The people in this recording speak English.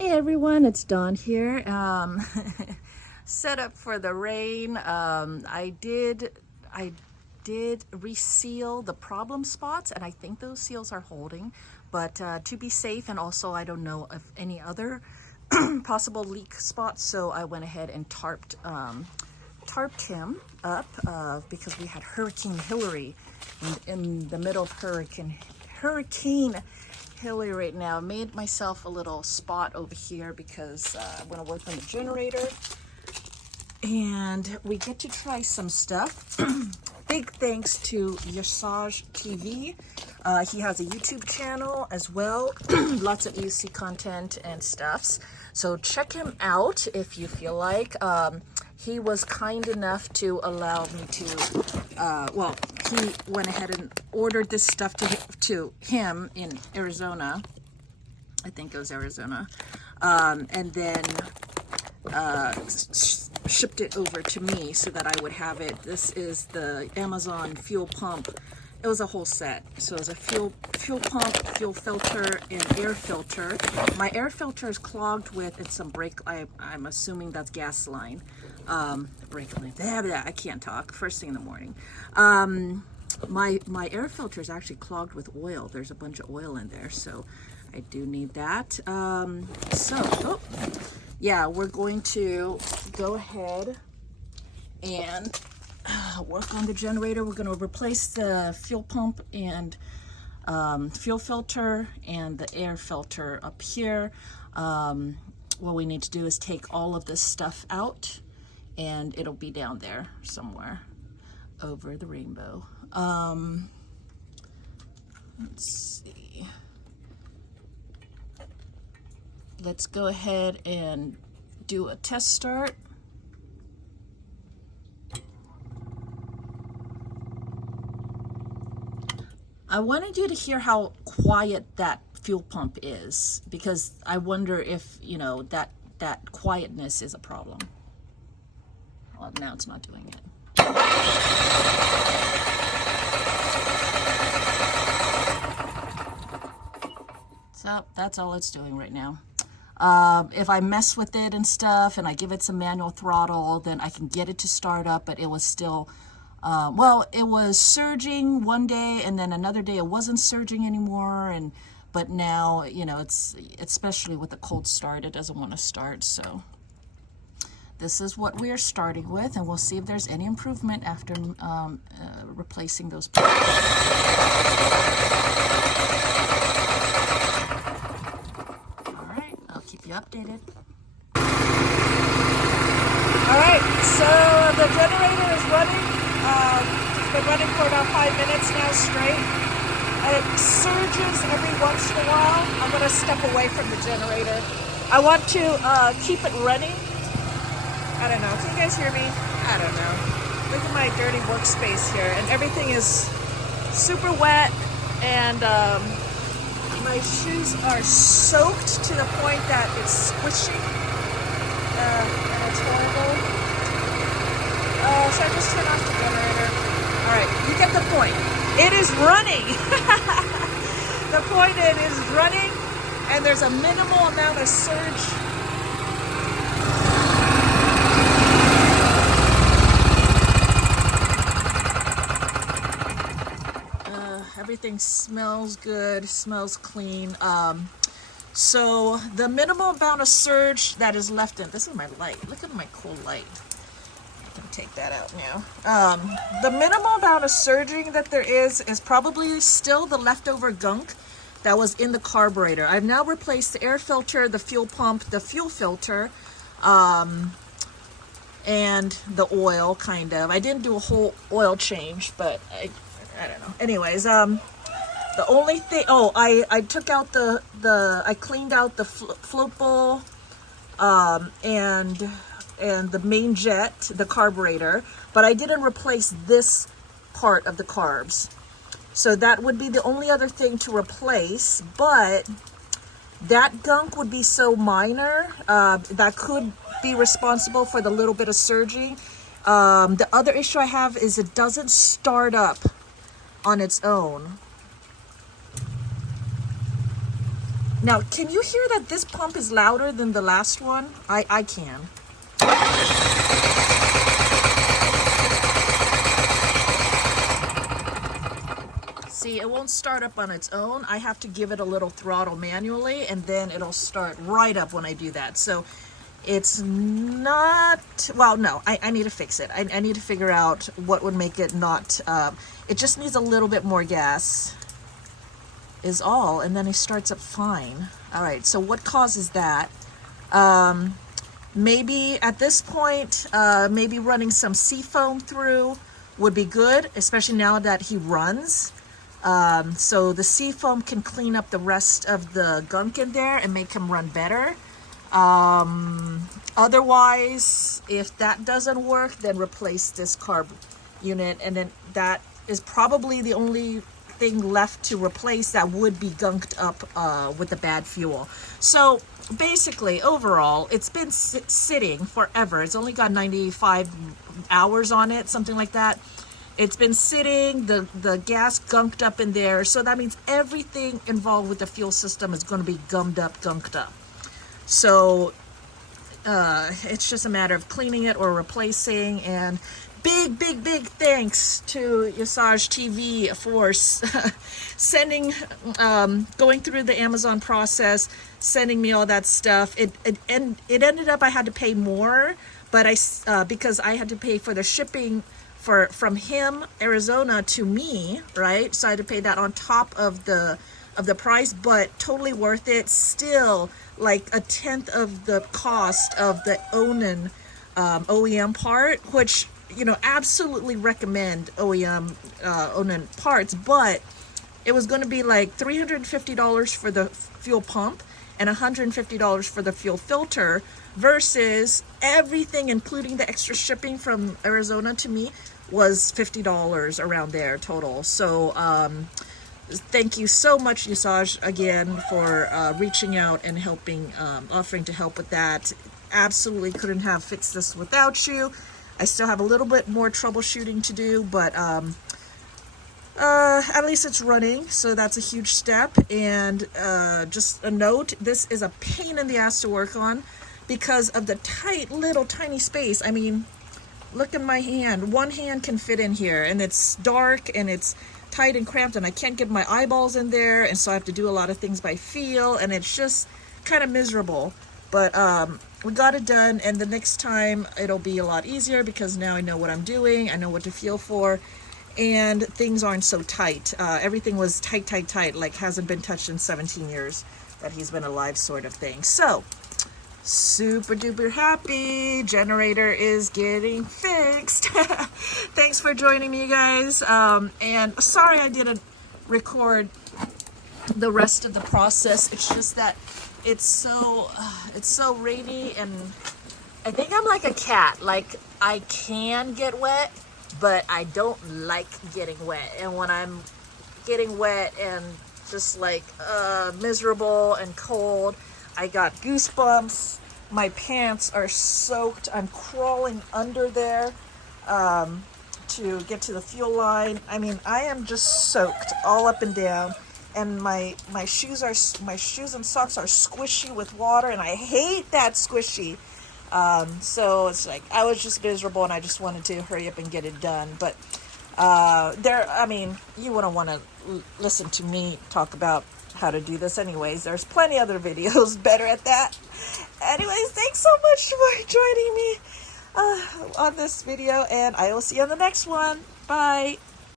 Hey everyone, it's Dawn here. Set up for the rain. I did reseal the problem spots, and I think those seals are holding. But to be safe, and also I don't know of any other possible leak spots, so I went ahead and tarped him up because we had Hurricane Hillary in the middle of Hurricane Hillary right now. I made myself a little spot over here because I'm going to work on the generator and we get to try some stuff. Big thanks to Yasaj TV. He has a YouTube channel as well. Lots of UC content and stuffs. So check him out if you feel like. He was kind enough to allow me to, he went ahead and ordered this stuff to him in Arizona. I think it was Arizona. And then shipped it over to me so that I would have it. This is the Amazon fuel pump. It was a whole set. So it was a fuel pump, fuel filter, and air filter. My air filter is clogged with some brake. I'm assuming that's gas line. Brake line. I can't talk. First thing in the morning. My air filter is actually clogged with oil. There's a bunch of oil in there, so I do need that. Yeah, we're going to go ahead and work on the generator. We're going to replace the fuel pump and fuel filter and the air filter up here. What we need to do is take all of this stuff out, and it'll be down there somewhere over the rainbow. Let's see. Let's go ahead and do a test start. I wanted you to hear how quiet that fuel pump is, because I wonder if, that quietness is a problem. Well, now it's not doing it. So that's all it's doing right now. If I mess with it and stuff and I give it some manual throttle, then I can get it to start up, but it was still, it was surging one day and then another day it wasn't surging anymore. But now, it's, especially with the cold start, it doesn't want to start. So this is what we are starting with, and we'll see if there's any improvement after replacing those parts. Keep you updated. All right, so the generator is running. It's been running for about 5 minutes now straight. It surges every once in a while. I'm going to step away from the generator. I want to keep it running. I don't know. Can you guys hear me? I don't know. Look at my dirty workspace here, and everything is super wet, and my shoes are soaked to the point that it's squishing, and it's horrible. So I just turned off the generator. All right, you get the point. It is running. The point, it is running, and there's a minimal amount of surge. Everything smells good, smells clean. So the minimal amount of surge that is left in, this is my light. Look at my cool light. I can take that out now. The minimal amount of surging that there is probably still the leftover gunk that was in the carburetor. I've now replaced the air filter, the fuel pump, the fuel filter, and the oil, kind of. I didn't do a whole oil change, but I don't know. Anyways, the only thing, I took out I cleaned out the float bowl, and the main jet, the carburetor, but I didn't replace this part of the carbs. So that would be the only other thing to replace, but that gunk would be so minor, that could be responsible for the little bit of surging. The other issue I have is it doesn't start up on its own. Now, can you hear that this pump is louder than the last one? I can. See, it won't start up on its own. I have to give it a little throttle manually, and then it'll start right up when I do that. So it's not, well, no, I need to fix it. I need to figure out what would make it not, it just needs a little bit more gas is all, and then it starts up fine. All right, so what causes that? Maybe at this point, maybe running some seafoam through would be good, especially now that he runs. So the seafoam can clean up the rest of the gunk in there and make him run better. Otherwise, if that doesn't work, then replace this carb unit, and then that is probably the only thing left to replace that would be gunked up with the bad fuel. So basically, overall, it's been sitting forever. It's only got 95 hours on it, something like that. It's been sitting, the gas gunked up in there, so that means everything involved with the fuel system is going to be gunked up. So it's just a matter of cleaning it or replacing. And big thanks to Yasaj TV for sending, going through the Amazon process, sending me all that stuff. It ended up I had to pay more, but because I had to pay for the shipping from him, Arizona, to me, right? So I had to pay that on top of the price, but totally worth it. Still like a tenth of the cost of the Onan OEM part, which, you know, absolutely recommend OEM Onan parts, but it was going to be like $350 for the fuel pump and $150 for the fuel filter, versus everything, including the extra shipping from Arizona to me, was $50 around there total. So thank you so much, Yasaj, again, for reaching out and helping, offering to help with that. Absolutely couldn't have fixed this without you. I still have a little bit more troubleshooting to do, but at least it's running, so that's a huge step. And just a note, this is a pain in the ass to work on because of the tight little tiny space. I mean, look at my hand. One hand can fit in here, and it's dark and it's tight and cramped, and I can't get my eyeballs in there, and so I have to do a lot of things by feel, and it's just kind of miserable. But we got it done, and the next time it'll be a lot easier because now I know what I'm doing, I know what to feel for, and things aren't so tight. Everything was tight, like hasn't been touched in 17 years that he's been alive, sort of thing. So super duper happy. Generator is getting fixed. Thanks for joining me, guys. And sorry I didn't record the rest of the process. It's just that it's so rainy, and I think I'm like a cat. Like, I can get wet, but I don't like getting wet. And when I'm getting wet and just like miserable and cold, I got goosebumps. My pants are soaked. I'm crawling under there to get to the fuel line. I mean, I am just soaked all up and down, and my shoes and socks are squishy with water, and I hate that squishy. So it's like I was just miserable, and I just wanted to hurry up and get it done. But I mean, you wouldn't want to listen to me talk about how to do this anyways. There's plenty other videos better at that. Anyways, thanks so much for joining me on this video, and I will see you on the next one. Bye.